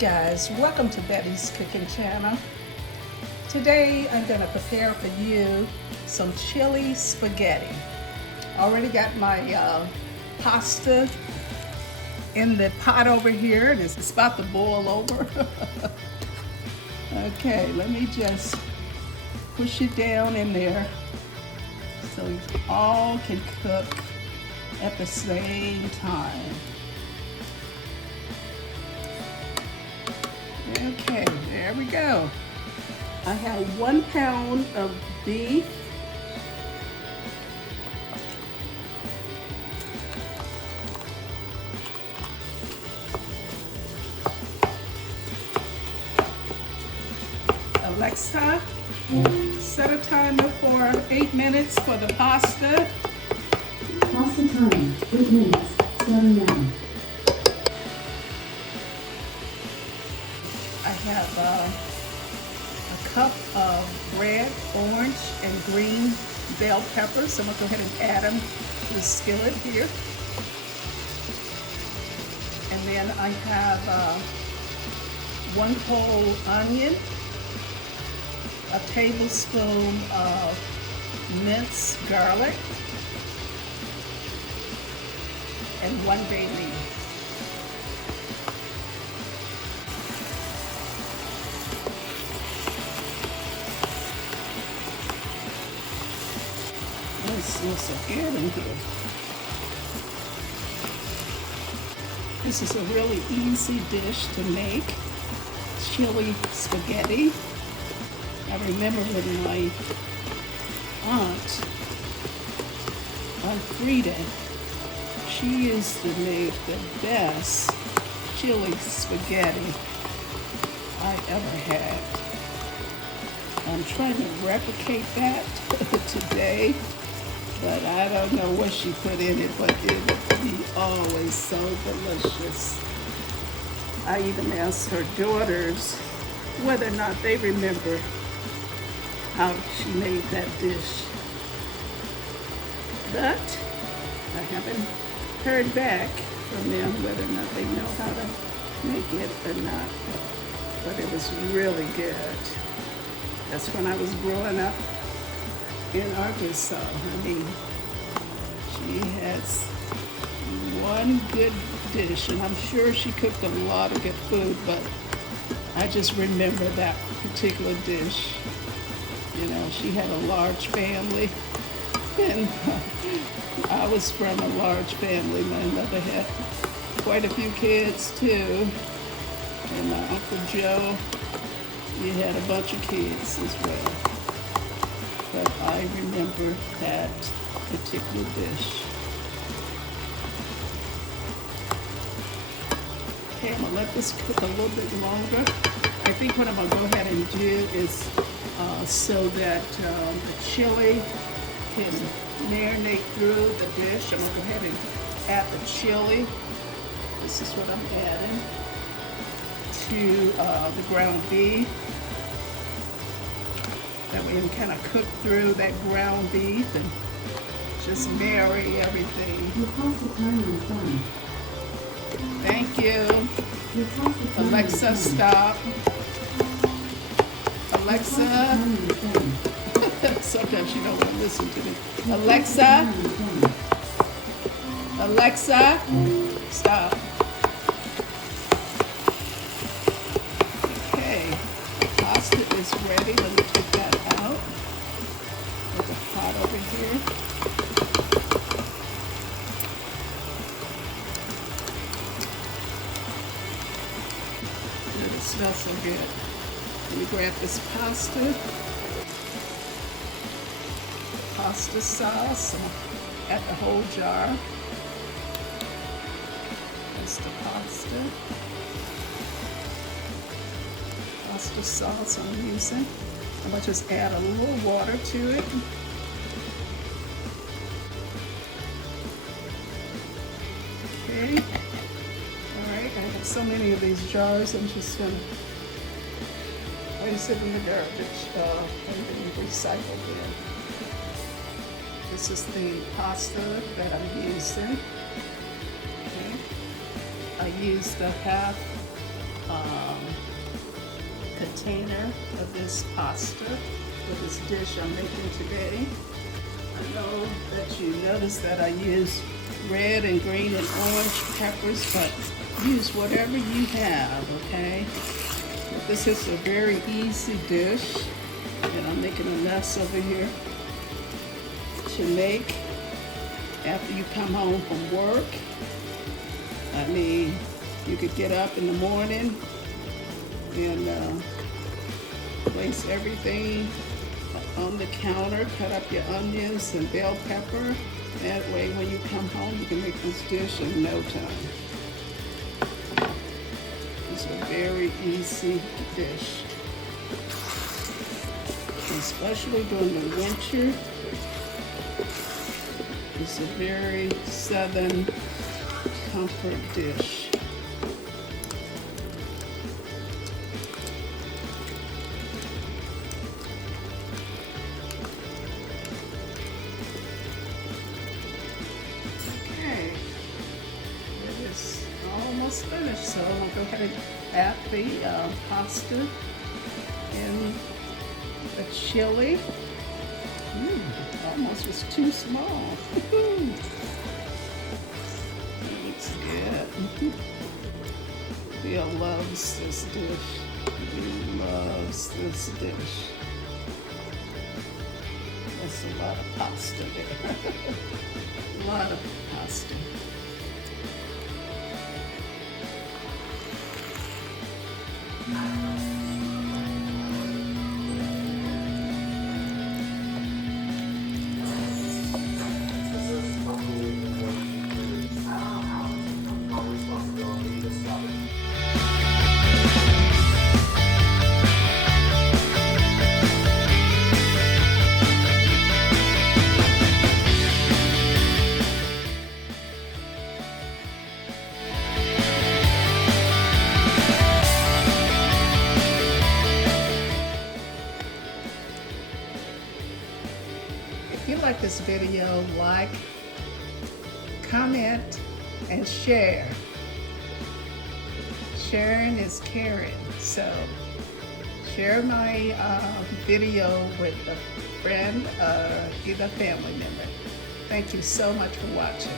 guys, welcome to Betty's Cooking Channel. Today I'm going to prepare for you some chili spaghetti. Already got my pasta in the pot over here and it's about to boil over. Okay, let me just push it down in there so it all can cook at the same time. Okay, there we go. I have 1 pound of beef. Alexa, set a timer for 8 minutes for the pasta. Pasta time, 8 minutes, starting now. I have a cup of red, orange, and green bell peppers. So I'm gonna go ahead and add them to the skillet here. And then I have 1 whole onion, a tablespoon of minced garlic, and 1 bay leaf. It smells so good in here. This is a really easy dish to make, chili spaghetti. I remember when my aunt, Frida, she used to make the best chili spaghetti I ever had. I'm trying to replicate that today, but I don't know what she put in it, but it would be always so delicious. I even asked her daughters whether or not they remember how she made that dish. But I haven't heard back from them whether or not they know how to make it or not. But it was really good. That's when I was growing up in Arkansas. I mean, she has one good dish, and I'm sure she cooked a lot of good food, but I just remember that particular dish. You know, she had a large family, and I was from a large family. My mother had quite a few kids too, and my Uncle Joe, he had a bunch of kids as well. But I remember that particular dish. Okay, I'm gonna let this cook a little bit longer. I think what I'm gonna go ahead and do is so that the chili can marinate through the dish. I'm gonna go ahead and add the chili. This is what I'm adding to the ground beef. That way we can kind of cook through that ground beef and just marry everything. Your pasta timer is done. Thank you. Your pasta timer Alexa, is done. stop. Your Alexa. pasta timer is done. Sometimes she don't want to listen to me. Your pasta Alexa. timer is done. Alexa, stop. Okay, pasta is ready. Let me take that out. There's a pot over here. It smells so good. Let me grab this pasta sauce. Add the whole jar. That's the pasta sauce I'm using. I'm going to just add a little water to it. Okay. All right, I have so many of these jars, I'm just going to place it in the garbage and then recycle bin. This is the pasta that I'm using. Okay. I used a half container of this pasta for this dish I'm making today. I know that you noticed that I use red and green and orange peppers, but use whatever you have, okay? This is a very easy dish, and I'm making a mess over here, to make after you come home from work. I mean, you could get up in the morning and place everything on the counter, cut up your onions and bell pepper. That way when you come home, you can make this dish in no time. It's a very easy dish, especially during the winter. It's a very southern comfort dish. Okay, it is almost finished, so I'm gonna go ahead and add the pasta and the chili. Almost was too small. Looks good. Bill loves this dish. He loves this dish. That's a lot of pasta there. A lot of pasta. If you like this video, like, comment, and share. Sharing is caring, so share my video with a friend or either family member. Thank you so much for watching.